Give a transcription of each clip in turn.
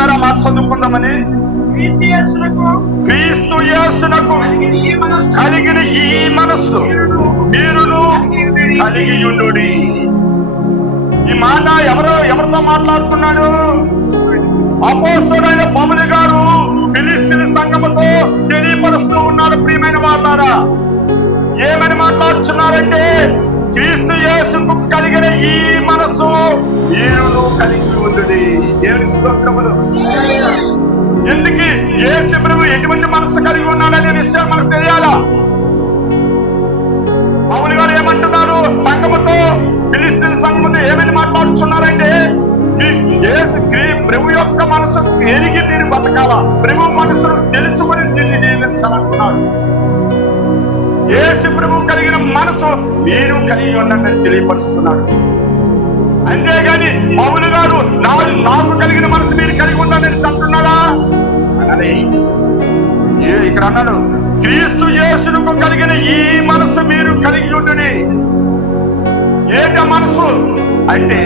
ఒకసారి ఆ మాట చదువుకుందామని. క్రీస్తు యేసునకు కలిగిన ఈ మనస్సు మీరును కలిగి ఉండుడి. ఈ మాట ఎవరితో మాట్లాడుతున్నాడు? అపోస్తలుడైన పౌలు గారు ఫిలిస్తీన్ సంఘముతో తెలియపరుస్తూ ఉన్నాడు. ప్రియమైన వాళ్ళారా, ఏమని మాట్లాడుతున్నారంటే, క్రీస్తు యేసుకు కలిగిన ఈ మనస్సు మీరును కలిగి ఉండుడి. దేవునికి స్తోత్రములు. ఎందుకు యేసు ప్రభు ఎటువంటి మనస్సు కలిగి ఉన్నాడనే విషయం మనకు తెలియాలా? పౌలు గారు ఏమంటున్నారు? సంఘముతో, ఫిలిస్తీన్ సంఘముతో ఏమని మాట్లాడుతున్నారంటే, ప్రభు యొక్క మనసు ఎరిగి మీరు బతకాలా, ప్రభు మనసును తెలుసుకుని తిరిగి జీవించాలనుకున్నాడు. యేసు ప్రభు కలిగిన మనసు మీరు కలిగి ఉండండి తెలియపరుస్తున్నాడు. అంతేగాని పౌలు గారు నాకు కలిగిన మనసు మీరు కలిగి ఉండండి అంటున్నాడా? అదే ఇక్కడ అన్నాడు, క్రీస్తు యేసుకు కలిగిన ఈ మనసు మీరు కలిగి ఉండుడి. ఏట మనసు అంటే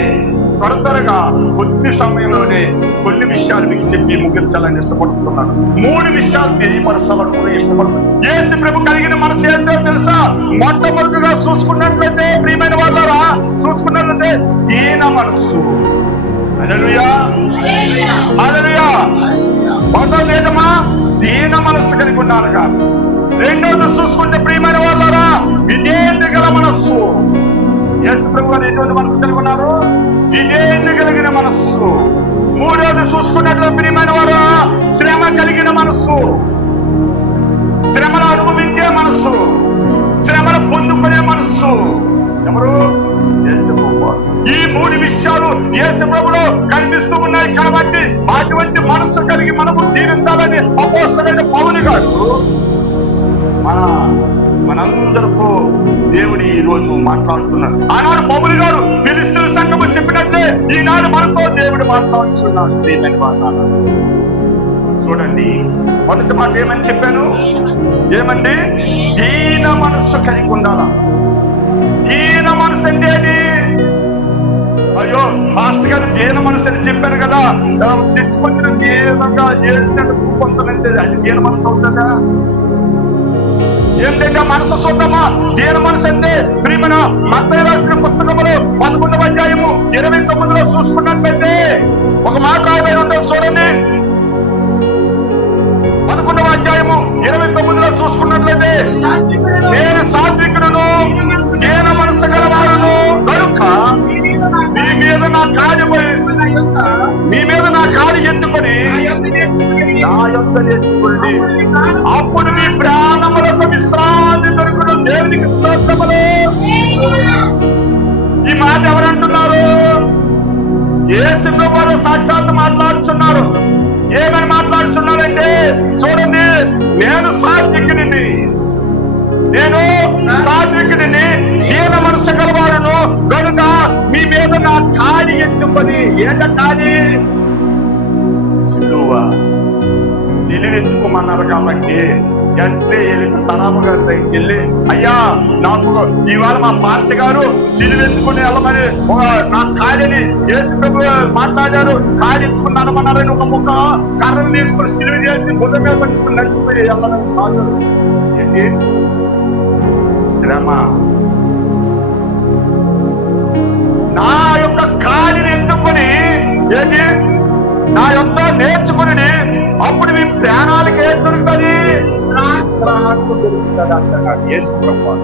త్వరగా కొద్ది సమయంలోనే కొన్ని విషయాలు మీకు చెప్పి ముగించాలని ఇష్టపడుతున్నాను. 3 విషయాలు తెలియపరచాలని కూడా ఇష్టపడుతున్నాను. యేసు ప్రభు కలిగిన మనసు ఏంటో తెలుసా? మొట్టమొదటిగా చూసుకున్నట్లయితే, ప్రియమైన వాళ్ళారా, చూసుకున్నట్లయితే దీన మనసు. హల్లెలూయా, హల్లెలూయా. మొదటి ఏదమ్మా? దీన మనస్సు కలిగి ఉండాలిగా. రెండోది చూసుకుంటే, ప్రియమైన వాళ్ళారా, విధేయత గల మనస్సు. యేసు ప్రభు గారు ఎటువంటి మనస్సు కలిగి ఉన్నారు? విధేయత కలిగిన మనస్సు. మూడోది చూసుకున్నట్లు ప్రియమైన వారు, శ్రమ కలిగిన మనస్సు. శ్రమను అనుభవించే మనస్సు, శ్రమను పొందుకునే మనస్సు. ఎవరు? యేసు ప్రభు. ఈ 3 విషయాలు యేసు ప్రభులో కనిపిస్తూ ఉన్నాయి. కాబట్టి అటువంటి మనస్సు కలిగి మనము జీవించాలని అపోస్తలుడైన పౌలు గారు మనందరితో దేవుడు ఈ రోజు మాట్లాడుతున్నాడు. ఆనాడు పౌలు గారు ఫిలిస్తీన్ సంఘము చెప్పినట్లే ఈనాడు మనతో దేవుడు మాట్లాడుతున్నాడు. చూడండి, మొదటి మాట ఏమని చెప్పాను? ఏమండి? దీన మనస్సు కలిగి ఉండాలా. దీన మనసు అంటే అది, అయ్యో మాస్టర్ గారు దీన మనసు అని చెప్పాను కదా, చచ్చిపోతున్న దీనంగా ఏడ్చినట్టు కొంతమంది, అది దీన మనసు అవుతుందా? ఏంటంటే మనసు చూద్దామా? దీన మనసు అంటే ప్రియమైన మత్తయి రాసిన పుస్తకములో 11వ అధ్యాయము 29లో చూసుకున్నట్లయితే ఒక మాట రాయబడి ఉంటుంది. చూడండి, 11వ అధ్యాయము 29లో చూసుకున్నట్లయితే, నేను సాత్వికుడును దీన మనసు గలవాడును కనుక మీ మీద నా కాడి ఎత్తుకొని నా యొద్ద నేర్చుకోండి, అప్పుడు మీ ప్రాణములకు విశ్రాంతి దొరుకును. దేవునికి స్తోత్రములు. ఈ మాట ఎవరంటున్నారు? యేసు ప్రభువు సాక్షాత్ మాట్లాడుతున్నారు. ఏమని మాట్లాడుతున్నారంటే, చూడండి, నేను సాత్వికుడిని దీన మనసు గలవాడును కనుక మీ మీద నా కాడి ఎత్తుకొని. ఏంట కాడి? సిలువ ఎత్తుకోమన్నారు. కాబట్టి వెంటనే సనామ గారి దగ్గరికి వెళ్ళి, అయ్యా నాకు ఇవాళ మా పాస్టర్ గారు సిలువ ఎత్తుకుని వెళ్ళమని నా కాడిని యేసు ప్రభు మాట్లాడారు, కాడి ఎత్తుకుని నడమన్నారని ఒక ముక్క కర్రలు తీసుకుని సిలువ చేసి బుధ మీద పట్టుకుని నడిచిపోయి వెళ్ళమని కాదు. ఏంటి? శ్రమ. నా యొక్క కాడిని ఎత్తుకొని ఏంటి? నా యొక్క నేర్చుకుని అప్పుడు మీ ప్రాణాలకి ఏం దొరుకుతుంది? దొరుకుతుంది అంటున్నాడు యేసు ప్రభువు.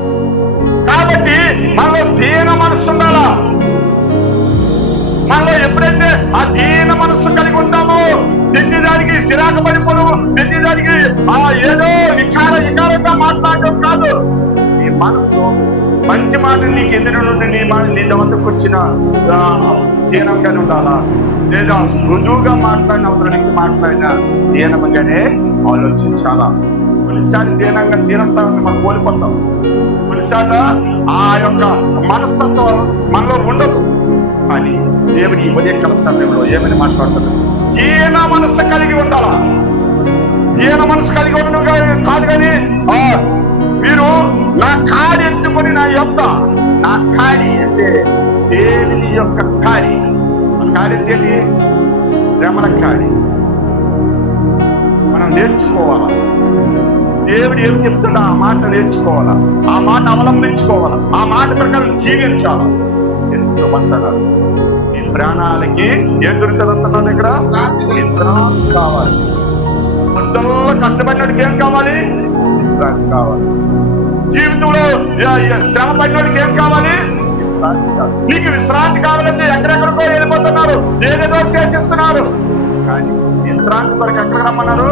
కాబట్టి మనలో దీన మనస్సు ఉండాలా. మనలో ఎప్పుడైతే ఆ దీన మనస్సు కలిగి ఉంటామో, ప్రతిదానికి సిరాకు పడిపోను, ప్రతిదానికి ఏదో వికారంగా మాట్లాడటం కాదు. నీ మనసు మంచి మాట నీకు ఎదురు నుండి నీ వద్దకు వచ్చిన దీనంగానే ఉండాలా, లేదా రుజువుగా మాట్లాడిన అవతలకి మాట్లాడినా దీనంగానే ఆలోచించాలా. కొన్నిసార్లు దీనస్థానాన్ని మనం కోల్పోతాం. కొన్నిసార్లు ఆ యొక్క మనస్తత్వం మనలో ఉండదు. కానీ దేవుడి ఉదయకాల సమయంలో ఏమని మాట్లాడుతుంది? దీన మనస్సు కలిగి ఉండాలా. దీన మనసు కలిగి ఉండడం కాదు, కానీ మీరు నా కాడి ఎత్తుకొని నా యొక్క నా కాడి అంటే దేవుని యొక్క కాడి. ఆ కాడి ఏంటి? శ్రమల కాడి, మనం నేర్చుకోవాలా. దేవుడు ఏం చెప్తుండో ఆ మాట నేర్చుకోవాలా, ఆ మాట అవలంబించుకోవాలా, ఆ మాట ప్రకారం జీవించాలా. అంటున్నారు ఈ ప్రాణాలకి ఏం దొరుకుతుంది అంటున్నాడు ఇక్కడ? విశ్రాంతి కావాలి. పొద్దుల్లో కష్టపడినోడికి ఏం కావాలి? విశ్రాంతి కావాలి. జీవితంలో శ్రమ పడినోడికి ఏం కావాలి? విశ్రాంతి కావాలి. నీకు విశ్రాంతి కావాలంటే ఎక్కడెక్కడికో వెళ్ళిపోతున్నారు, ఏదేదో చేసిస్తున్నారు. కానీ విశ్రాంతి కొరకు ఎక్కడ రమ్మన్నారు?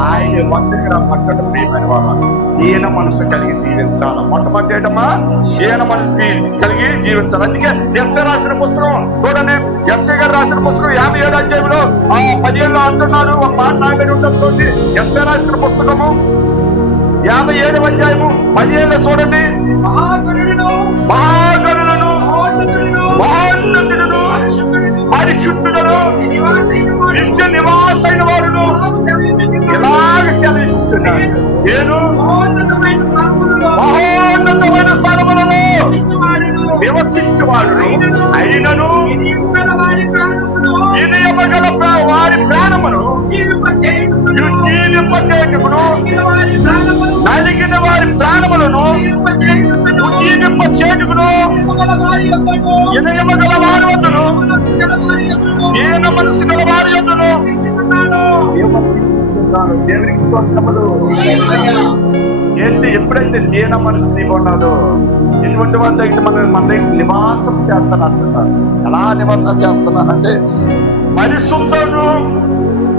ఆయన వద్దకు రమ్మంటాడు. ప్రియమైన వాళ్ళ దీన మనసు కలిగి జీవించాలి. మొట్టమొదటి ఏంటమ్మా? దీన మనసు కలిగి జీవించాలి. అందుకే ఎస్ఏ రాసిన పుస్తకం చూడండి, ఎస్ఏ గారు రాసిన పుస్తకం 57వ అధ్యాయంలో 15లో అంటున్నాడు. ఒక మాట నాగడి ఉంటుంది చూడండి. ఎస్ఏ రాసిన పుస్తకము 57వ అధ్యాయము 15లో చూడండి. మహాగణులను మహోన్నతులను పరిశుద్ధులను నిత్య నివాసైన వాడును ఇలాగ సెలవిస్తున్నాడు. నేను మహోన్నతమైన స్థలములలో నివసించేవాడును అయినను వినయమగల వారి ప్రాణమును జీవింపచేయుటకును నలిగిన వారి ప్రాణములను జీవింపచేయుటకును వినయమగల వారి వద్దను దీన మనసు గల వారి వద్దను విమర్శించుచున్నాడు. దేవునికి స్తోత్రములు. యేసు ఎప్పుడైతే దీన మనసు నీకు ఉన్నదో ఎటువంటి వాళ్ళు అయితే మన దగ్గర నివాసం చేస్తాను అంటున్నారు. ఎలా నివాసం చేస్తున్నానంటే పరిశుద్ధుడు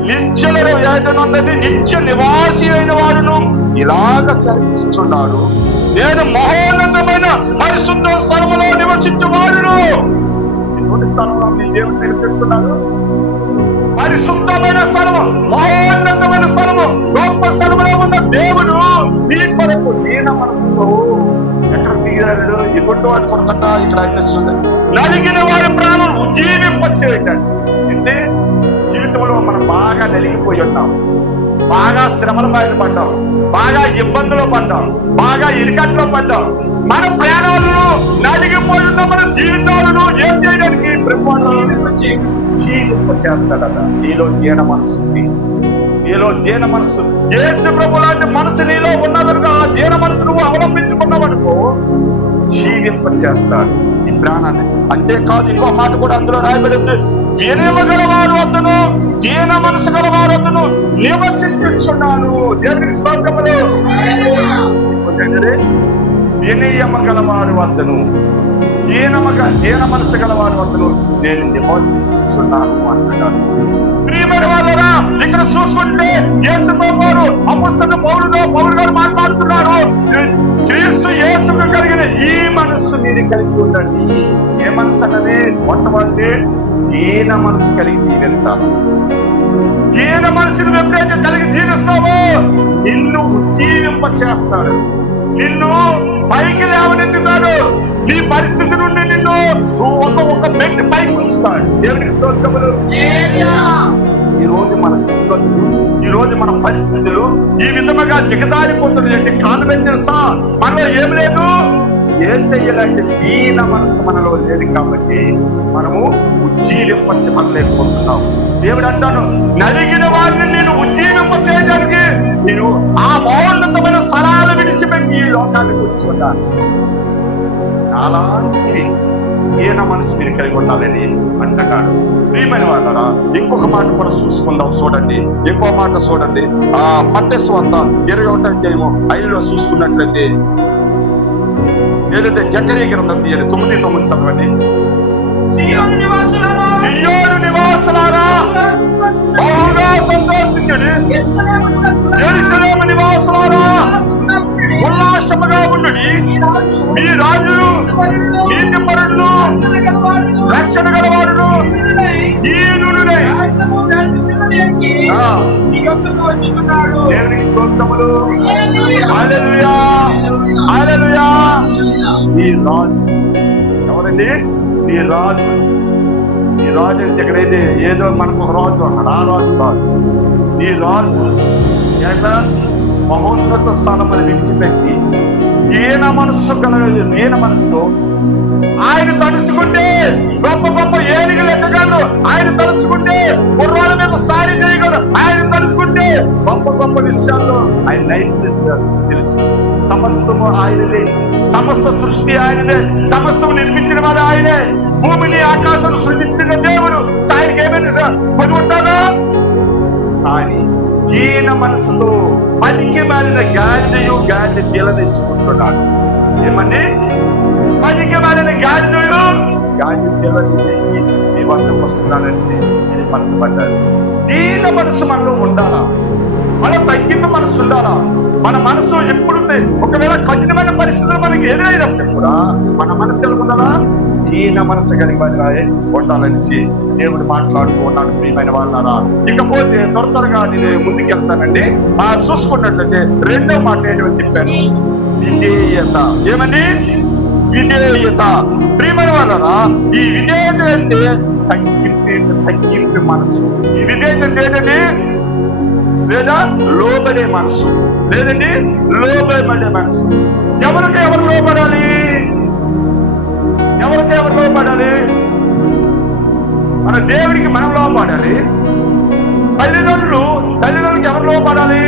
నిత్యులను ఏటనుందని నిత్య నివాసి అయిన వాడును ఇలాగ చరించుచున్నాడు. నేను మహోన్నతమైన పరిశుద్ధ స్థలములో నివసించువాడును. ఎటువంటి స్థలంలో మీ దేవుడు నివసిస్తున్నాడు? పరిశుద్ధమైన స్థలము, మహోన్నతమైన స్థలము, గొప్ప స్థలములో ఉన్న దేవుడు నీ కొరకు దీన మనసుతో ఎక్కడ తీరాడు? ఎటువంటి వాడు కొరకట ఇక్కడ అనిపిస్తుంది. నలిగిన వారి ప్రాణం ఉజ్జీవింపచేయటండి. అంటే జీవితంలో మనం బాగా నలిగిపోయి ఉన్నాం, బాగా శ్రమల బారిన పడ్డాం, బాగా ఇబ్బందులు పడ్డాం, బాగా ఇరుకట్లో పడ్డాం. మన ప్రాణాలను నలిగిపోయి ఉన్న మన జీవితాలను ఏం చేయడానికి జీవింప చేస్తాడట. నీలో దీన మనసు ఉంది, నీలో దీన మనసు. యేసు ప్రభు లాంటి మనసు నీలో ఉన్నదనుగా ఆ దీన మనసు నువ్వు అవలంబించుకున్నావనుకో జీవింప చేస్తాడు ఈ ప్రాణాన్ని. అంతేకాదు ఇంకో మాట కూడా అందులో రాయబడి ఉంది. వినయమగల వారు వద్దను దీన మనసు గల వారు వద్దను నివసించుచున్నాను. దేవునికి స్తోత్రములు. వినయమ గల వారు వద్దను దీన మనసు గల వారు వద్దను నేను నివసించుచున్నాను అంటున్నాడు. ప్రియమైన వాళ్ళరా, ఇక్కడ చూసుకుంటే యేసు ప్రభువు అపొస్తలుడు పౌలు గారు మాట్లాడుతున్నారు. క్రీస్తు యేసుకు కలిగిన ఈ మనస్సు మీరు కలిగి ఉండండి. ఏ మనసు అన్నది? మొట్టమొదటి దీన మనసు కలిగి జీవించాలి. దీన మనసును ఎప్పుడైతే కలిగి జీవిస్తావో నిన్ను ఉజ్జీవింప చేస్తాడు, నిన్ను పైకి లేవనెత్తుతాడు. నీ పరిస్థితి నుండి నిన్ను ఒక మెట్టు పైకి ఉంచుతాడు. దేవునికి స్తోత్రములు. ఈ రోజు మన స్థితిగతులు, ఈ రోజు మన పరిస్థితులు ఈ విధముగా దిగజారిపోతున్నాయంటే కారణం ఏం తెలుసా? మనలో ఏం లేదు, యేసయ్య లాంటి దీన మనసు మనలో లేదు కాబట్టి మనము ఉజ్జీవింపలేకపోతున్నాం. దేవుడు అంటాను, నలిగిన వారిని నేను ఉజ్జీవింప చేయడానికి నేను ఆ మహోన్నతమైన స్థలాలు విడిచిపెట్టి ఈ లోకానికి వచ్చుకున్నాను. అలాంటి దీన మనసు మీరు కలిగి ఉండాలని అంటున్నాడు. ప్రియమైన వాళ్ళరా, ఇంకొక మాట కూడా చూసుకుందాం. చూడండి, ఇంకో మాట చూడండి. మత్తయి సువార్త 21వ అధ్యాయము 5లో చూసుకున్నట్లయితే ఏదైతే జకరియా గ్రంథం తీయండి 9:9 చదవండి. సియోను నివాసులారా బహుగా సంతోషించుడి, యెరూషలేము నివాసులారా ఉల్లాసముగా ఉండుడి. మీ రాజులు నీతిపరులు రక్షణ గలవారును దీనులై దేవునికి స్తోత్రములు. హల్లెలూయా, హల్లెలూయా. ఈ రాజు ఎవరండి? ఈ రాజు. ఈ రాజు ఎక్కడైతే ఏదో మనకు ఒక రాజు అన్నాడు, ఆ రాజు కాదు. ఈ రాజు ఎట్లా మహోన్నత స్థానమును విడిచిపెట్టి దీన మనసుతో ఆయన తలుచుకుంటే గొప్ప గొప్ప ఏనుగులు ఎక్కగలరు, ఆయన తలుచుకుంటే గుర్రాల మీద సారి చేయగలరు, ఆయన తలుచుకుంటే గొప్ప గొప్ప విషయాల్లో ఆయన నైపుణ్యత తెలుసు. సమస్తము ఆయనదే, సమస్త సృష్టి ఆయనదే, సమస్తము నిర్మించిన వాడు ఆయనే. భూమిని ఆకాశం సృజించిన దేవుడు ఆయనకి ఏమైనా పొది ఉంటాడా? కానీ ఈయన మనసుతో పనికి మారిన గాడిదయు గాడిద పిల్లనిచ్చుకుంటున్నాడు. ఏమని? పనికి మారిన గాడిదయు గాడిద పిల్లని మీ వద్దకు వస్తున్నాడని పంచబడ్డారు. దీన మనసు మనలో ఉండాలా? మన తగ్గింపు మనసు ఉండాలా? మన మనసు ఎప్పుడు ఒకవేళ కఠినమైన పరిస్థితులు మనకి ఎదురైనప్పుడు కూడా మన మనసు ఎలా ఉండాలా? దీన మనసు కలిగి ఉండాలనేసి దేవుడు మాట్లాడుతూ ఉన్నాడు. ప్రియమైన వాళ్ళారా, ఇకపోతే త్వరగా నేను ముందుకెళ్తానండి. చూసుకున్నట్లయితే రెండో మాట ఏంటో చెప్పాను, విధేయత. ఏమని? విధేయత. ప్రియమైన వాళ్ళారా, ఈ విధేయత అంటే తగ్గింపు మనసు. ఈ విధేయత అంటే ఏంటండి? లేదా లోబడే మనసు, లేదండి లోబడే మనసు. ఎవరికి ఎవరు లోబడాలి? ఎవరికి ఎవరు లోబడాలి? మన దేవుడికి మనం లోబడాలి. తల్లిదండ్రులకి ఎవరు లోబడాలి?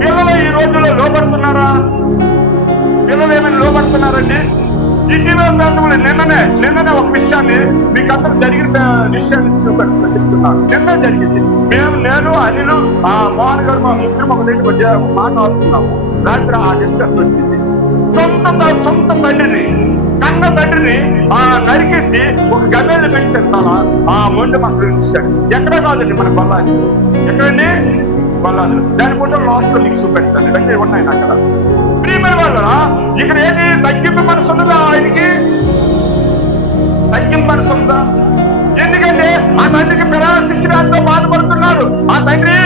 పిల్లలు ఈ రోజుల్లో లోబడుతున్నారా? పిల్లలు ఏమైనా లోబడుతున్నారండి? ఇటీవల ప్రాంతంలో నిన్ననే ఒక విషయాన్ని మీకు అందరూ జరిగిన విషయాన్ని చెప్తున్నాను. నిన్న జరిగింది. నేను అనిలు మోహన్ గారు మా ముగ్గురు ఒక దగ్గర మాట్లాడుతున్నాము. రాత్రి ఆ డిస్కషన్ వచ్చింది. సొంత తండ్రిని, కన్న తండ్రిని నరికేసి ఒక గమ్మేళ్ళు పెంచాలా ఆ మొండి మక్కలు ఇచ్చాడు. ఎక్కడ కాదండి, మన కొల్లాది. ఎక్కడండి? కొల్లాదులు. దాని ఫోటో లాస్ట్ లో మీకు చూపెడతాను. ఇవన్నీ ఉన్నాయి అక్కడ. ప్రియమైన వాళ్ళ ఇక్కడ ఏంటి? తగ్గింపు మనసు ఉన్నదా? ఆయనకి తగ్గింపు మనసు ఉందా? ఎందుకంటే ఆ తండ్రికి పెరాలసిస్ వ్యాధితో బాధపడుతున్నాడు. ఆ తండ్రి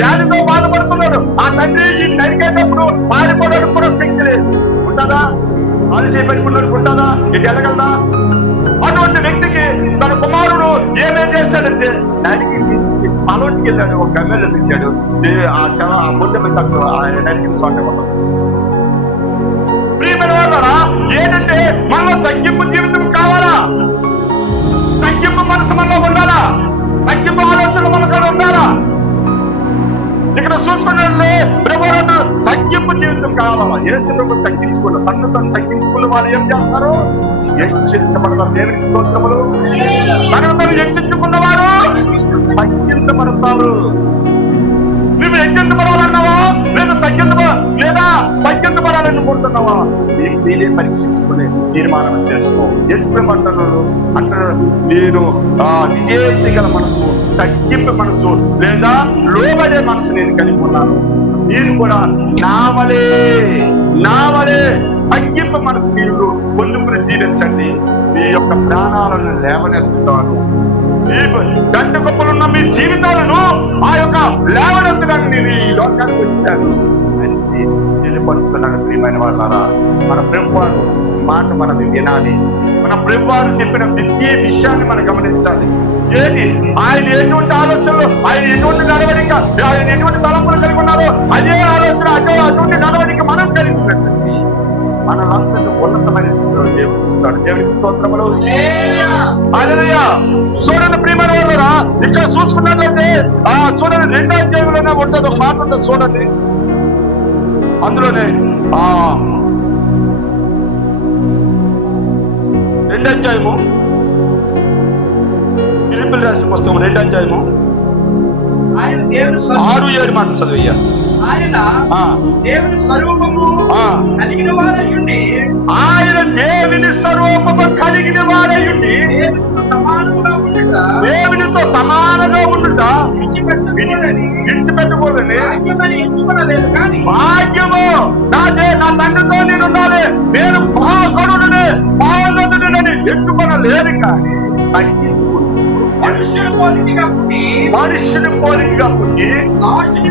వ్యాధితో బాధపడుతున్నాడు. ఆ తండ్రి ఈ నరికేటప్పుడు పారిపోవడానికి కూడా శక్తి లేదు. ఉంటుందా? ఆలస్య పెట్టుకున్నాడు. ఉంటుందా? ఇది వెళ్ళగలదా? అటువంటి వ్యక్తికి తన కుమారుడు ఏమేం చేశాడంటే నరికి తీసి అలోటికి వెళ్ళాడు. ఒక గమ్మెల్లో పెట్టాడు. ఆ బొడ్డ మీద నరికి స్వాగతం. ప్రియమైన వాళ్ళ ఏంటంటే మనలో తగ్గింపు జీవితం కావాలా? తగ్గింపు మనసు మనలో ఉండాలా? తగ్గింపు ఆలోచనలు మనకు ఉండాలా? ఇక్కడ చూసుకున్నట్లే ప్రభుత్వం తగ్గింపు జీవితం కావాలా? యేసు ప్రభు తగ్గించుకున్న తను తగ్గించుకున్న వాళ్ళు ఏం చేస్తారు? హెచ్చించబడతారు. దేవునికి స్తోత్రములు. తను హెచ్చించుకున్న వారు తగ్గించబడతారు. నువ్వు హెచ్చించబడాలన్నావా? లేదా తగ్గించబడాలనుకుంటున్నావా? నేనే పరీక్షించుకునే తీర్మానం చేసుకో. యేసు ప్రభు అంటున్నాడు, నేను విజేత గల మనసు, తగ్గింపు మనసు లేదా లోబడే మనసు నేను కలిగి ఉన్నాను. మీరు కూడా నావలే తగ్గింపు మనసు మీరు పొందుకుని జీవించండి. మీ యొక్క ప్రాణాలను లేవనెత్తుతారు. మీ గంట గొప్పలున్న మీ జీవితాలను ఆ యొక్క లేవనెత్తడానికి నేను ఈ లోకానికి వచ్చాను అనేసి తెలియపరుస్తున్నాను. ప్రియమైన వాళ్ళారా, మన ప్రభువారు మాట మనం వినాలి. మన ప్రభువారు చెప్పిన ప్రతి విషయాన్ని మనం గమనించాలి. ఏంటి ఆయన ఎటువంటి ఆలోచనలు, ఆయన ఎటువంటి నడవడిక, ఆయన ఎటువంటి తలంపులు కలిగి ఉన్నారో అదే ఆలోచన అటువంటి నడవడిక మనం కలిగి ఉన్నట్టు మనలందరూ ఉన్నతమైన స్థితిలో దేవుడు ఇస్తాడు. దేవుడికి స్తోత్రములు. హల్లెలూయా. చూడండి ప్రియమైన వాళ్ళారా, ఇక్కడ చూసుకున్నట్లయితే చూడండి 2వ అధ్యాయంలోనే ఉంటుంది ఒక మాట ఉంటుంది. చూడండి అందులోనే 2వ అధ్యాయము ఫిలిప్పీయులకు రాసిన పుస్తకం 2వ అధ్యాయము 6-7 మాటలు చదివయ్యా. ఆయన దేవుని స్వరూపము కలిగిన వారయుండి, ఆయన దేవుని స్వరూపము కలిగిన వారయుండి దేవునితో సమానంగా ఉండుట విడిచిపెట్టకూడదండి. భాగ్యము నా తండ్రితో నేను ఉండాలి, నేను మహాకరుడుని మహోన్నతుడిని ఎంచుకొనలేదు. కానీ తగ్గించుకుంటున్నాను. మనుష్యుని పోలికగా పుట్టి దాసుని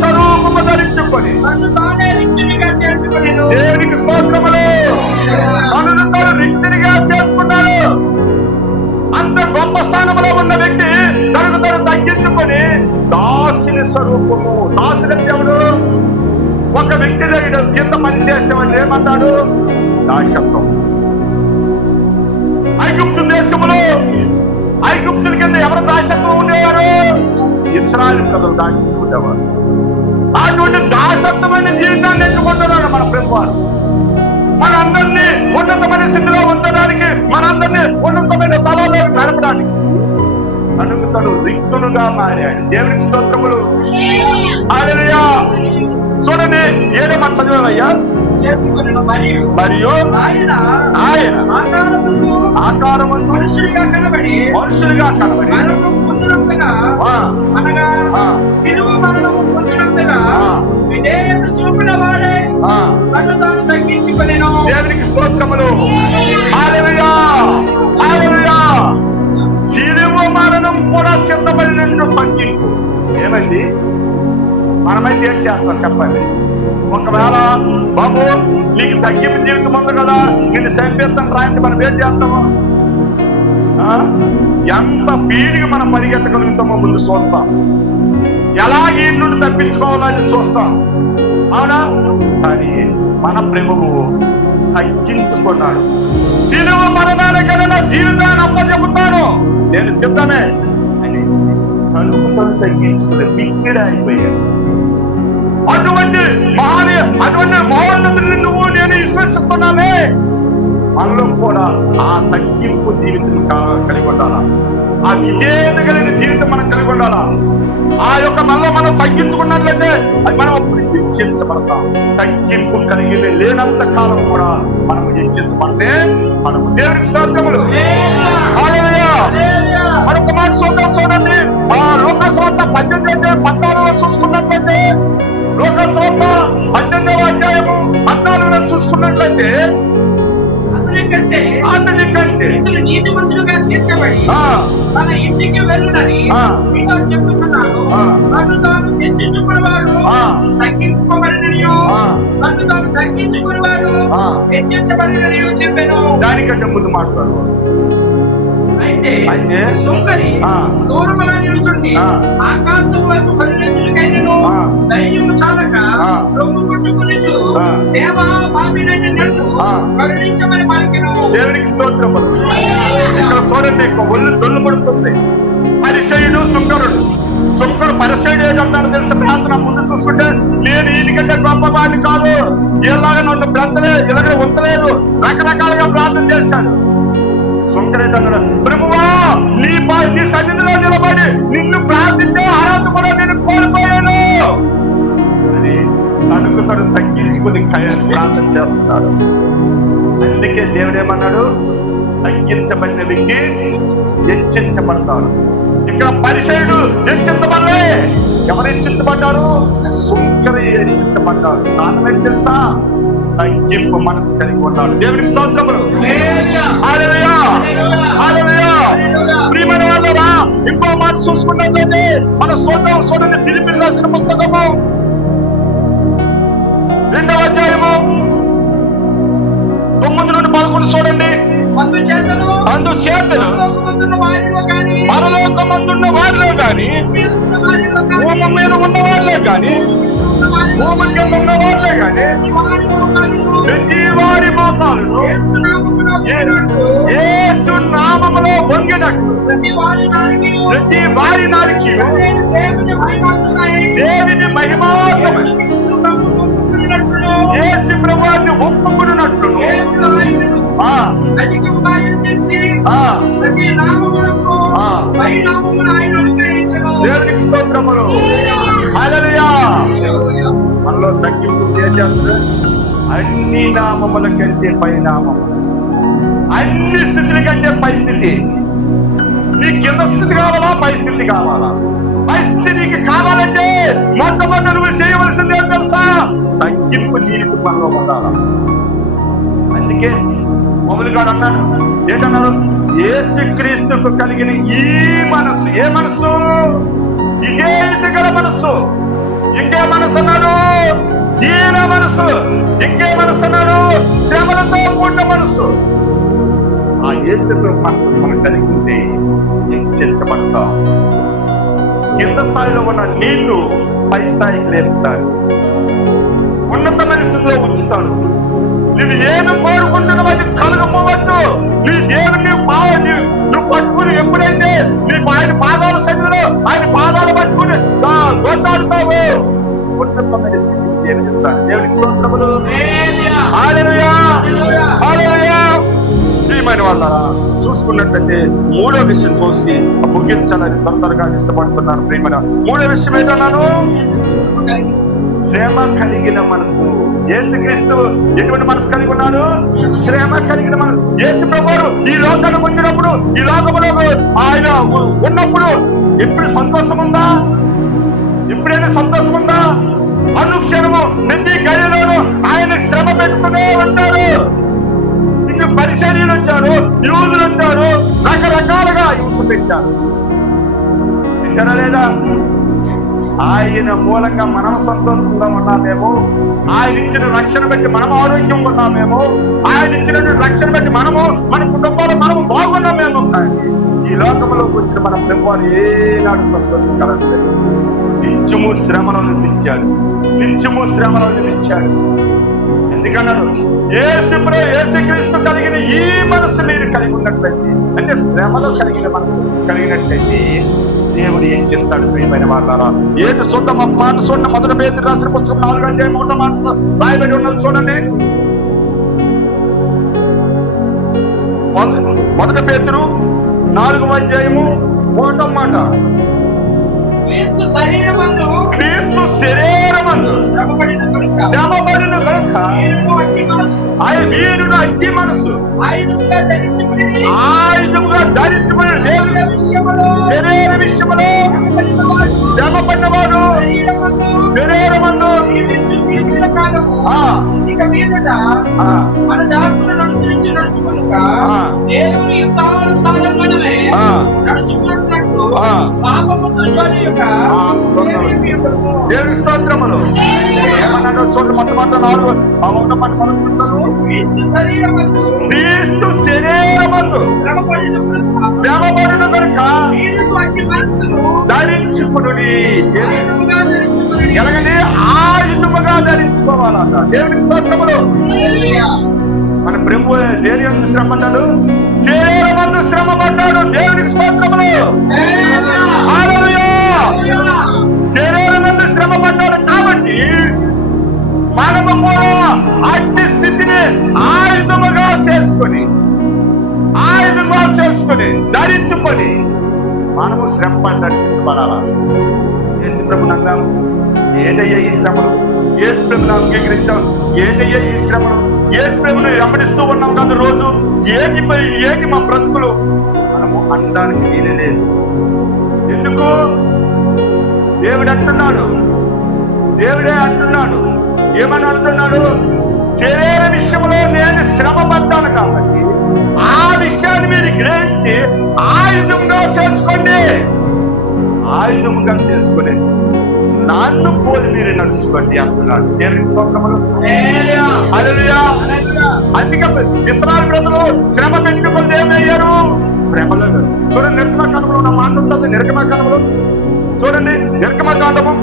స్వరూపము ధరించుకొని దేవునికి స్తోత్రములు. తనను తాను రిక్తినిగా చేసుకున్నాడు. అంత గొప్ప స్థానంలో ఉన్న వ్యక్తి తనకు తను తగ్గించుకొని దాసుని స్వరూపము. దాసుని ఎవడు? ఒక వ్యక్తి దగ్గర కింద పని చేసేవాడు ఏమన్నాడు? దాసత్వం. ఐగుప్తు దేశంలో ఐగుప్తుల కింద ఎవరు దాసత్వం ఉండేవారు? ఇశ్రాయేలు ప్రజలు దాసత్వం ఉండేవారు. అటువంటి దాసత్వమైన జీవితాన్ని ఎన్నుకుంటున్నాడు మన ప్రభువారు. మనందరినీ ఉన్నతమైన స్థితిలో ఉంచడానికి, మనందరినీ ఉన్నతమైన స్థలాల్లో నడపడానికి అడుగుతాడు. రిక్తుడుగా మారాడు. దేవునికి స్తోత్రములు. హల్లెలూయా. చూడండి 7వ మాట చదివావయ్యా. మరియు ఆయన ఆకారమందు మనుషులుగా కనబడి దేవునికి స్తోత్రములు. హల్లెలూయా, హల్లెలూయా. శిలువ మరణం కూడా సిద్ధపడిన తగ్గింపు. ఏమండి మనమైతే ఏం చేస్తాం చెప్పండి? ఒకవేళ బాబు నీకు తగ్గింపు జీవితం ఉంది కదా, నిన్ను చంపేస్తాను రాయండి, మనం ఏం చేస్తాము? ఎంత పీడిగా మనం పరిగెత్తగలుగుతామో ముందు చూస్తాం. ఎలాగ ఈ నుండి తప్పించుకోవాలని చూస్తాం, అవునా? కానీ మన ప్రభువు తగ్గించుకున్నాడు. శిలువ మరణానికన్నా నా జీవితాన్ని అప్పచెబుతాను, నేను సిద్ధమే అనేసి తలుపుతో తగ్గించుకుని బిక్కిడ అయిపోయాడు. అటువంటి మహోన్నతుడిని నువ్వు నేను విశ్వసిస్తున్నానే. మనలో కూడా ఆ తగ్గింపు జీవితం కలిగి ఉండాలా, ఆ విధేయత కలిగిన జీవితం మనం కలిగి ఉండాలా. ఆ యొక్క మనలో మనం తగ్గించుకున్నట్లయితే అది మనం అప్పుడు హెచ్చించబడతాం. తగ్గింపు కలిగి లేనంత కాలం కూడా మనం హెచ్చించబడితే మనకు దేవునికి స్తోత్రములు. హల్లెలూయా. మరొక మాట చూడండి. ఆ లోకస్వార్త 18:14 చూసుకున్నట్లయితే, లోకస్వార్త 18వ అధ్యాయము 14 చూసుకున్నట్లయితే, అతని కంటే ఇతడు నీతిమంతులుగా తీర్చబడి తన ఇంటికి వెళ్ళునని మీతో చెప్పుచున్నాను. తను తాను హెచ్చించుకునేవాడు తగ్గించుకోబడిననియు, తను తాను తగ్గించుకునేవాడు హెచ్చించబడిననియు చెప్పాను. దానికంటే ముందు మాట్లాడు. అయితే సుంకరి దూరముగా నిలుచుండి ఆకాశం వైపు కన్నులెత్తులకైనను ధైర్యము చాలక రొమ్ము కొట్టుకొనుచు దేవా పాపినైన నన్ను కరుణించమని పలికెను. దేవునికి స్తోత్రములు. ఇక్కడ చూడండి, ఒళ్ళు జొల్లు పడుతుంది. పరిసయ్యుడు సుంకరుడు. పరిసయ్యుడు ఏంటంటాడు తెలుసు? ప్రార్థన ముందు చూసుకుంటే నేను వీటికంటే గొప్పవాడిని కాదు, ఎలాగ నన్ను పెంచలేదు, ఇలాగ ఉంచలేదు, రకరకాలుగా ప్రార్థన చేశాడు. సుంకరేటన్నాడు, ప్రభువా నీ సన్నిధిలో నిలబడి నిన్ను ప్రార్థించే అర్హత కూడా నేను కోల్పోయాను అని తనకు తను తగ్గించుకుని ప్రార్థన చేస్తున్నాడు. అందుకే దేవుడు ఏమన్నాడు? తగ్గించబడిన వ్యక్తి హెచ్చించబడతాడు. ఇక్కడ పరిసయ్యుడు హెచ్చించబడలే. ఎవరు హెచ్చించబడ్డారు? సుంకరి హెచ్చించబడ్డాడు. కారణం ఏంటి తెలుసా? తగ్గింపు మనసు కలిగి ఉన్నాడు. దేవునికి స్తోత్రములు. హల్లెలూయా, హల్లెలూయా. ప్రియమైన వాళ్ళరా, ఇంకో మాట చూసుకున్నట్లయితే మన చూడండి ఫిలిప్పీయులకు రాసిన పుస్తకము 2వ అధ్యాయము 9 నుండి 11 చూడండి. అందుచేతను పరలోకమందున్న వారిలో గాని, భూమి మీద ఉన్న వారిలో గాని, భూమి కింద ఉన్న వారిలో గాని ప్రతి వారి మోకాలును యేసు నామములో వంగినట్టు ప్రతి వారి నాడికి దేవుని మహిమార్థమై యేసు ప్రభువుని ఒప్పుకున్నట్లు దేవునికి స్తోత్రములు. హల్లెలూయా. మనలో తగ్గింపు చేసేస్తుంది. అన్ని నామముల కంటే పై నామము, అన్ని స్థితుల కంటే పై స్థితి. నీ కింద స్థితి కావాలా, పై స్థితి కావాలా? పై స్థితి నీకు కావాలంటే మొట్టమొదటి నువ్వు చేయవలసింది ఏం తెలుసా? తగ్గింపు జీవితం మనలో ఉండాలా. అందుకే పౌలు గారు అన్నాడు, ఏంటన్నాడు? యేసుక్రీస్తుకు కలిగిన ఈ మనసు, ఏ మనసు? ఇదే ఇది గల మనసు. ఇంకే మనసు అన్నాడు? దీన మనసు. ఇంకే మనసు అన్నాడు? శ్రమలతో కూడిన మనసు. ఆ యేసు మనసు మనం కలిగి ఉంటే హెచ్చించబడతాం. కింద స్థాయిలో ఉన్న నీళ్లు పై స్థాయికి లేపుతాడు, ఉన్నతమైన స్థితిలో ఉంచుతాడు. నువ్వు ఏమి కోరుకుంటున్నావు అది కలుగపోవచ్చు. నీ దేవుని నువ్వు పట్టుకుని ఎప్పుడైతే తగ్గిస్తాడు. దేవునికి స్తోత్రములు. హల్లెలూయా, హల్లెలూయా. ప్రియమైన వాళ్ళారా, చూసుకున్నట్లయితే మూడో విషయం చూసి ముగించాలని త్వరగా ఇష్టపడుతున్నాను. ప్రియమైన మూడో విషయం ఏంటన్నాను? శ్రమ కలిగిన మనసు. యేసుక్రీస్తు ఎటువంటి మనసు కలిగి ఉన్నాడు? శ్రమ కలిగిన మనసు. యేసు ప్రభువు ఈ లోకానికి వచ్చినప్పుడు, ఈ లోకంలో ఆయన ఉన్నప్పుడు ఎప్పుడు సంతోషం ఉందా? ఎప్పుడైనా సంతోషం ఉందా? అనుక్షణము ప్రతి గడిలోనూ ఆయన శ్రమ పెడుతూనే వచ్చారు. ఇంక పరిచర్యలు వచ్చారు, యూదులు వచ్చారు, రకరకాలుగా హింస పెట్టారు. వింటారా లేదా? ఆయన మూలంగా మనం సంతోషంగా ఉన్నామేమో, ఆయన ఇచ్చిన రక్షణ బట్టి మనం ఆరోగ్యంగా ఉన్నామేమో, ఆయన ఇచ్చినటువంటి రక్షణ బట్టి మనము మన కుటుంబాలు మనము బాగున్నామేమో. కానీ ఈ లోకంలోకి వచ్చిన మన ప్రభువారు ఏనాడు సంతోషం కలగలేదు. నిత్యము శ్రమలను నిలిచాడు, నిత్యము శ్రమలను నిలిచాడు. ఎందుకన్నాడు? యేసుక్రీస్తు కలిగిన ఈ మనసు మీరు కలిగి ఉన్నట్లయితే, అంటే శ్రమలో కలిగిన మనసు కలిగినట్లయితే దేవుడు ఏం చేస్తాడు? ప్రియమైన వాళ్ళారా, ఏంటి చూద్దాం మాట చూడండి. మొదటి పేతురు రాసిన పుస్తకం 4వ అధ్యాయం 1వ మాట రాయబడి ఉన్నది చూడండి. మొదటి పేతురు 4వ అధ్యాయము 1వ మాట. క్రీస్తు శరీరమందు శ్రమపడిన కనుక వీరుడు అట్టి మనసు ఆయుధముగా ధరించబడిన దేవుని శరీర విషయములో శ్రమపడినవాడు శరీరమందు మన దాసులను అనుసరించి నడుచుకొనుక దేవుని యుక్తానుసారంగానే నడుచుకున్నట్లు పాపముతో జోలి యొక్క దేవుని స్తోత్రములు. ఏమన్నాడు చూడండి. మొట్టమొదటి 4వ మాట మొదటి చదువు. క్రీస్తు శరీరమందు శ్రమపడిన కనుక ధరించుకునుడి. ఎలాగండి? ఆయుధముగా ధరించుకోవాలట. దేవునికి స్తోత్రములు. మన ప్రభు దేని యందు శ్రమ పడ్డాడు? శరీరమందు శ్రమ పడ్డాడు. దేవునికి స్తోత్రములు. హల్లెలూయా. శరీరమందు శ్రమ పడ్డాడు కాబట్టి మనము కూడా అట్టి స్థితిని ఆయుధముగా చేసుకొని ధరించుకొని మనము శ్రమ పడ్డట్టు పడాలా. యేసు ప్రభుని అందాము, ఏంటయ్యా ఈ శ్రమలు? యేసు ప్రభుని అంగీకరించాం, ఏంటయ్యా ఈ శ్రమలు? యేసు ప్రభుని వెంబడిస్తూ ఉన్నాం కదా రోజు. ఏంటి మా బ్రతుకులు? మనము అనడానికి వీలు లేదు. ఎందుకు? దేవుడే అంటున్నాడు. ఏమని అంటున్నాడు? శరీర విషయంలో నేను శ్రమ పడ్డాను కాబట్టి ఆ విషయాన్ని మీరు గ్రహించి ఆయుధంగా చేసుకొని నన్ను పోలి మీరు నడుచుకోండి అంటున్నాడు. దేవునికి స్తోత్రములు. హల్లెలూయా. అందుకే ఇశ్రాయేలు ప్రజలు శ్రమ పెట్టుకొని ఏమయ్యారు? ప్రేమలేదు. చూడండి, నిర్గమకాండంలో నా మాట ఉంటుంది. నిర్గమకాండంలో చూడండి, నిర్గమకాండము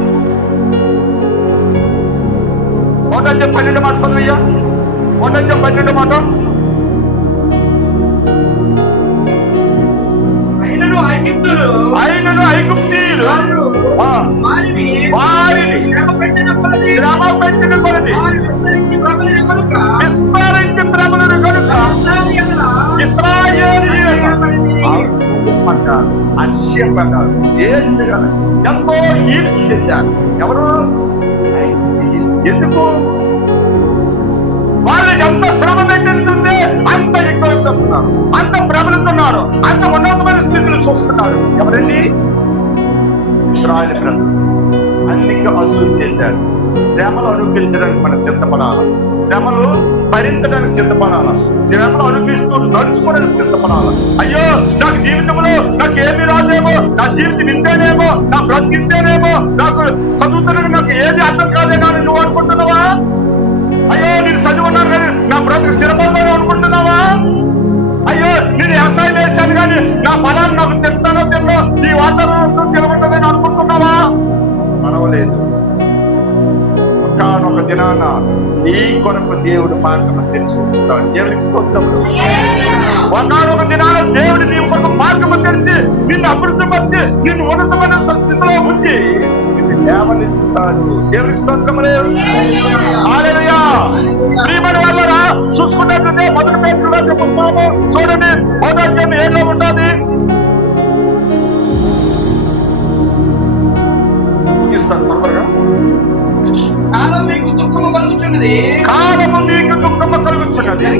1:12 మాట చదువయ్యా. 1:12 మాట. అయినను ఐగుప్తీయులు వారిని శ్రమ పెట్టిన కొలది విస్తరించి ప్రబలుడు కనుక ఇశ్రాయేలీయులు అశ్యపడ్డారు. ఎంతో ఈర్ష్య చెందారు. ఎవరు? ఎందుకు? వాళ్ళకి ఎంత శ్రమ పెట్టింది అంత ఎక్కువైపోతున్నారు, అంత ప్రబలుతున్నారు, అంత ఉన్నతమైన స్థితిని చూస్తున్నారు. ఎవరండి? ఇశ్రాయేలు ప్రజలు. అందుకే అసలు చెందారు. శ్రమలు అనుభవించడానికి మనం సిద్ధపడాలి, శ్రమలు భరించడానికి సిద్ధపడాలి, శ్రమలు అనుభవిస్తూ నడుచుకోవడానికి సిద్ధపడాలి. అయ్యో నాకు జీవితంలో నాకు ఏమి రాదేమో, నా జీవితం ఇంతేనేమో, నా బ్రతికింతేనేమో, నాకు చదువుతానని నాకు ఏది అర్థం కాదేమో అని నువ్వు అనుకుంటున్నావా? అయ్యో నేను చదువున్నాను కానీ నా బ్రతుకు స్థిరపడదని అనుకుంటున్నావా? అయ్యో నేను వ్యవసాయం వేశాను కానీ నా ఫలాన్ని నాకు తింటానో తిన్నో ఈ వాతావరణంతో తినబడ్డదని అనుకుంటున్నావా? పర్వాలేదు, ఒకానొక దినాన నీ కొరకు దేవుడు మార్గం తెరిచి ఉంచుతాడు. దేవుడికి స్తోత్రములు. ఒకానొక దినాన దేవుడు నీ కొరకు మార్గం తెరిచి నిన్ను అభివృద్ధిపరిచి నిన్ను ఉన్నతమైన స్థితిలో ఉంచి నిన్ను లేవనెత్తుతాడు. దేవునికి స్తోత్రములు. హల్లెలూయా. ప్రియమైన వాళ్ళారా, చూసుకున్నట్లయితే మొదటి పేతురు రాసిన పుస్తకము చూడండి, 1:7 ఉన్నది. ముగిస్తాను త్వరగా. కాలం మీకు దుఃఖము కలుగుచున్నది, కాలము మీకు దుఃఖము కలుగుచున్నది,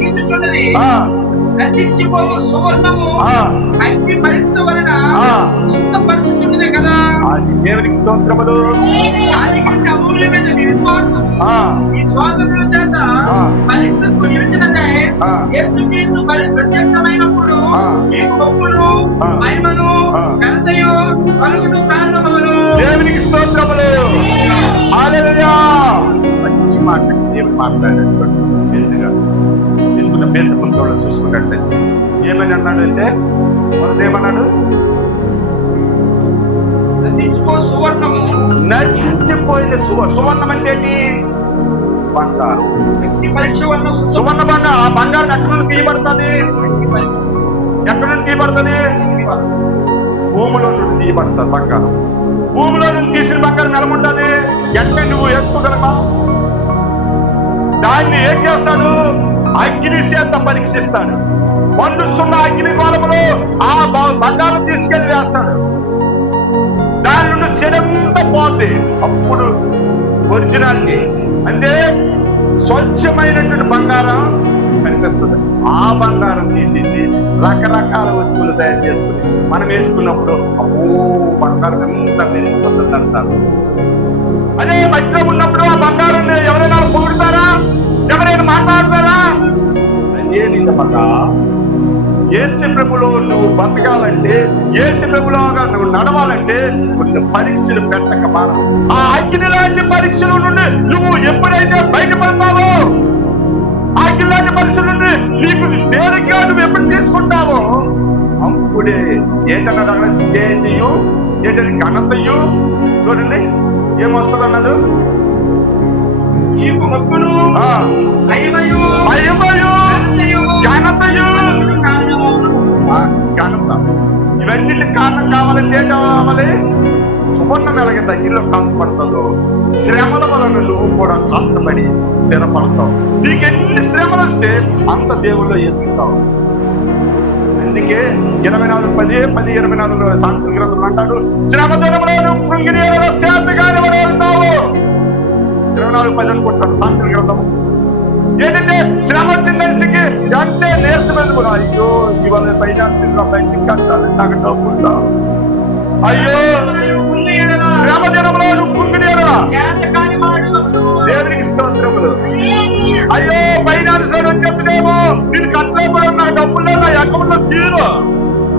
నశించిపోవు సువర్ణము అగ్ని పరీక్ష వలన శుద్ధపరచుచున్నది కదా. అది దేవునికి స్తోత్రములు. దానికంటే అమూల్యమైన మీ విశ్వాసం ఈ స్వాతంత్ర చేత పరీక్షకు నిలిచినదే. యేసుక్రీస్తు ప్రత్యక్షమైనప్పుడు మీకు గొప్పలు మహిమను ఘనతయు కలుగుటకు కారణమగును. దేవునికి స్తోత్రములు. హల్లెలూయా. మంచి మాట దేవుడు మాట్లాడేటువంటి పేతురుగా తీసుకున్న పేతురు పుస్తకంలో చూసుకున్నట్లయితే ఏమని అన్నాడు అంటే, మొదటేమన్నాడు? నశించిపోయిన సువర్ణం అంటే ఏంటి? బంగారం. సువర్ణ బంగారం. ఆ బంగారం ఎక్కడ నుండి తీయబడుతుంది? ఎక్కడ నుండి తీయబడుతుంది? భూమిలో నుండి తీయబడుతుంది బంగారం. భూమిలో నుంచి తీసిన బంగారం నెలముంటుంది. ఎట్లా నువ్వు వేసుకోగలమా? దాన్ని ఏం చేస్తాడు? అగ్ని చేత పరీక్షిస్తాడు. వండుతున్న అగ్ని కోలములో ఆ బంగారం తీసుకెళ్లి వేస్తాడు. దాని నుండి చెడంతా పోతే అప్పుడు ఒరిజినాలిటీ అంటే స్వచ్ఛమైనటువంటి బంగారం కనిపిస్తుంది. ఆ బంగారం తీసేసి రకరకాల వస్తువులు తయారు చేసుకుని మనం వేసుకున్నప్పుడు అబ్బో బంగారం అంతా మెరిసిపోతుంది అంటారు. అదే మట్టిలో ఉన్నప్పుడు ఆ బంగారం ఎవరైనా పొగుడతారా? ఎవరైనా మాట్లాడతారా? అదే విధంగా యేసు ప్రభులో నువ్వు బతకాలంటే, యేసు ప్రభులోగా నువ్వు నడవాలంటే కొన్ని పరీక్షలు పెట్టక మానవు. ఆ అగ్ని లాంటి పరీక్షల నుండి నువ్వు ఎప్పుడైతే బయటపడతావో, ఆ అగ్ని లాంటి పరీక్షల నుండి నీకు తేలిగ్గా నువ్వు ఎప్పుడు తీసుకుంటావో అప్పుడే ఏంటన్నాడు అక్కడ? తేజయు ఏంటంటే ఘనతయు. చూడండి ఏమొస్తుంది అన్నాడు? ఘనత. ఇవన్నిటి కారణం కావాలంటే ఏం కావాలి? సువర్ణం ఎలాగైతే అగ్నిలో కాల్చబడుతుందో శ్రమల వలన నువ్వు కూడా కాల్చబడి స్థిరపడతావు. నీకు ఎన్ని శ్రమలు వస్తే అంత దేవుల్లో ఎదుగుతావు. అందుకే 24:10-24 సాంఖ్య గ్రంథంలో అంటాడు, శ్రమ దినములో కృంగిని శాంతిగానే వడవుతావు. 24:10 అనుకుంటాను సాంఖ్య గ్రంథం. ఏంటంటే శ్రమ వచ్చిందనిసికి అంటే నేర్చమని కూడా, అయ్యో ఇవాళ ఫైనాన్స్ బయటికి కట్టాలి, నాకు డబ్బులు చాలు. అయ్యో శ్రమ దినంలో నువ్వు కృంగిని దేవునికి స్తోత్రములు. అయ్యో ఫైనాన్స్ వచ్చేద్దేమో, నేను కట్టలే కూడా నాకు డబ్బులు నా అకౌంట్లో జీరో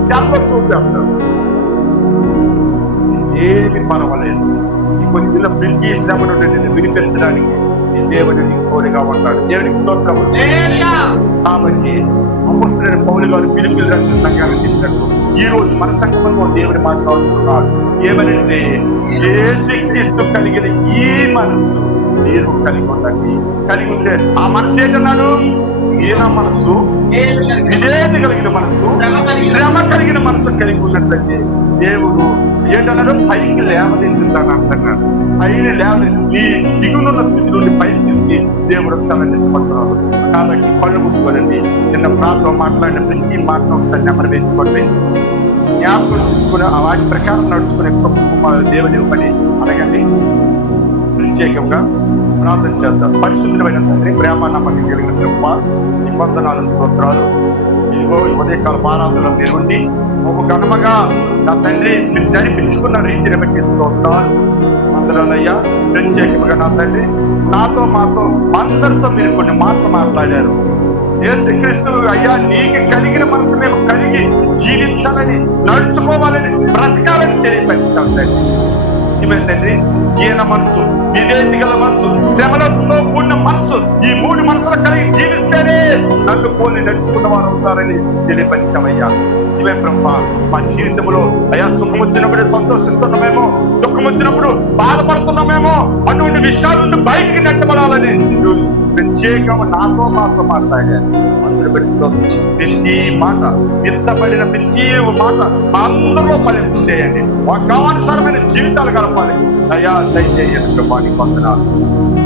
చాలా చూపెడతాడు. ఏమి పర్వాలేదు, నీకు వచ్చిన ప్రతి శ్రమ నుండి నిన్ను వినిపించడానికి నీ దేవుడు నీకు తోడుగా ఉంటాడు. దేవునికి స్తోత్రములు. కాబట్టి అపొస్తలుడైన పౌలు గారు ఫిలిప్పీయుల రాసిన సంఘానికి చెప్పినట్టు ఈ రోజు మన సంఘంలో దేవుడు మాట్లాడుతున్నారు. ఏమనంటే, యేసుక్రీస్తు కలిగిన ఈ మనసు మీరు కలిగి ఉండండి. కలిగి ఉంటే ఆ మనసు ఏంటన్నాడు? ఈయన మనసు, విధేయత కలిగిన మనసు, శ్రమ కలిగిన మనసు కలిగి ఉన్నట్లయితే దేవుడు ఏంటన్నాడు? పైకి లేవనెత్తుతాను అంటున్నాడు. పైన లేవలేదు. నీ దిగునున్న స్థితి నుండి పై స్థితికి దేవుడు చల్లనిష్టపడుతున్నాడు. కాబట్టి కళ్ళు మూసుకోనండి. చిన్న ప్రాంతం మాట్లాడిన ప్రతి మాటను ఒకసారి నెమరు వేసుకోండి. జ్ఞాపకం చేసుకుని ఆ వాటి ప్రకారం నడుచుకునే దేవుని పని అడగండి. ప్రత్యేకంగా ప్రార్థన చేద్దాం. పరిశుద్ధమైన తండ్రి, ప్రేమ నమ్మకం కలిగిన ప్రభువా, నీ వందనాలు స్తోత్రాలు. ఇదిగో ఈ ఉదయకాల ఆరాధనలో మీరు ఉండి ఒక ఘనముగా నా తండ్రి మీరు జరిపించుకున్న రీతిని బట్టి స్తోత్రాలు. వందనాలయ్యా. ప్రత్యేకంగా నా తండ్రి నాతో మాతో అందరితో మీరు కొన్ని మాటలు మాట్లాడారు. యేసుక్రీస్తు అయ్యా నీకు కలిగిన మనసు మేము కలిగి జీవించాలని, నడుచుకోవాలని, బ్రతకాలని తెలియపరిచాం తండ్రి. ఇవే తండ్రి ఈయన మనసు, విధేయత గల మనసు, శ్రమలతో కూడిన మనసు, ఈ మూడు మనసులు కలిగి జీవిస్తేనే నన్ను పోలి నడుచుకున్న వారు అవుతారని తెలియపరిచామయ్యా. ఇవే బ్రహ్మ మా జీవితంలో అయ్యా సుఖం వచ్చినప్పుడే సంతోషిస్తున్నామేమో, దుఃఖం వచ్చినప్పుడు బాధపడుతున్నామేమో, అటువంటి విషయాల నుండి బయటికి నెట్టబడాలని ప్రత్యేకంగా నాతో మాతో మాట్లాడారు. అందరూ పెట్టుకో ప్రతి మాట, విత్తబడిన ప్రతి మాట అందరిలో ఫలించు. దయచేయండి. వాక్యానుసారమైన జీవితాలు గడపాలి. అయ్యా దయచేయండి ప్రభా, నీ వందనాలు.